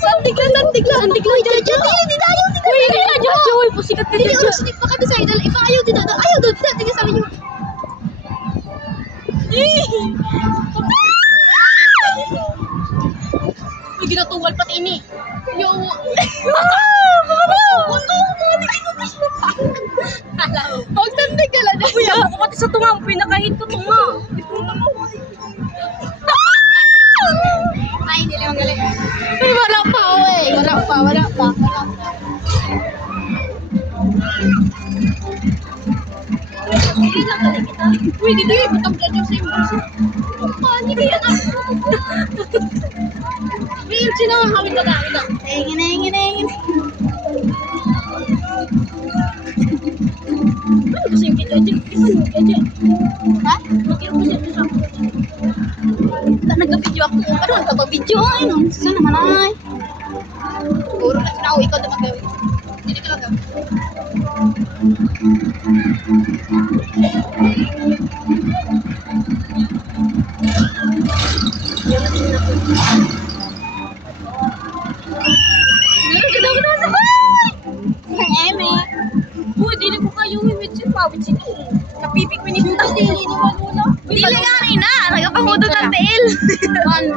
Santik lang. Santik lang. Dili tayo. Uy, hindi na dyan. Uy, pusikat ka dyan. Dili, sinik pa kami sa idol. Iba ayaw din. Ayaw doon. Tingnan sa inyo. Uy, ginatuwal pati ini. Yo. Huwag santik ka lang. Uy, ako pati sa tunga. Pinakahit ko tunga. Ay, hindi lang galing. Uy, wala pa, uy. Wala pa. Hindi lang galing kita. Uy, hindi. Butang dyan yung same person. Paano kaya na? Uy, sino ang hawin ka na? Engin. Ano kasi yung kita dyan? Ano ka dyan? Ha? Mag-iro ko siya sa nagka-video ako. Ano ang kapag-video? Ay, no. Saan naman ay? Siguro na sinaw. Ikaw na mag-gawin. Hindi ka lang gawin. Eme. Uy, dili ko kayo. Wait, siya pawit siya. Napipik minita. Dili ni Malula. Dili nga rin na. Nagapahudot ang tiil.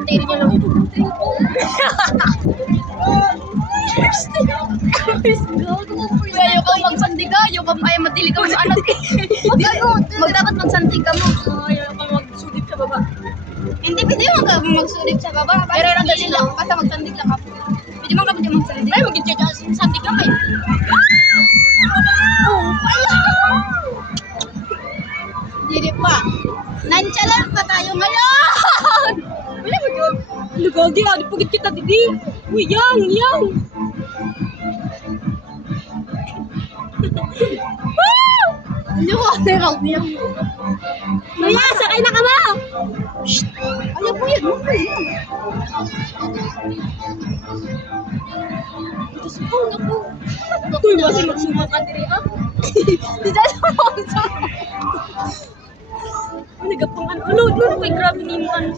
Tiri niya lang. Ayaw ka magsandiga. Ayaw ka ay madili ka sa anak. Dapat magsantig ka mo. Ayaw ka magsudip sa baba. Hindi, pwede mo ka magsulit sa baba. Pero nandun lang. Basta magsandig lang ka. Pwede mo ka pwede magsandig. Ay, mag-checha. Sandig lang kayo. Dili pa. Nonchalant pa tayo ngayon. Wala mo yun. Lugagi, adi pagit kita, didi. Uy, yang. Ano ko? Ano ko? Maya, sakay na ka ba? Ayaw po yan. Uy, kasi magsumang ka diri, ha? Di dahil mo ako sa Nagapang ano, ano, grabe ni mo, ano.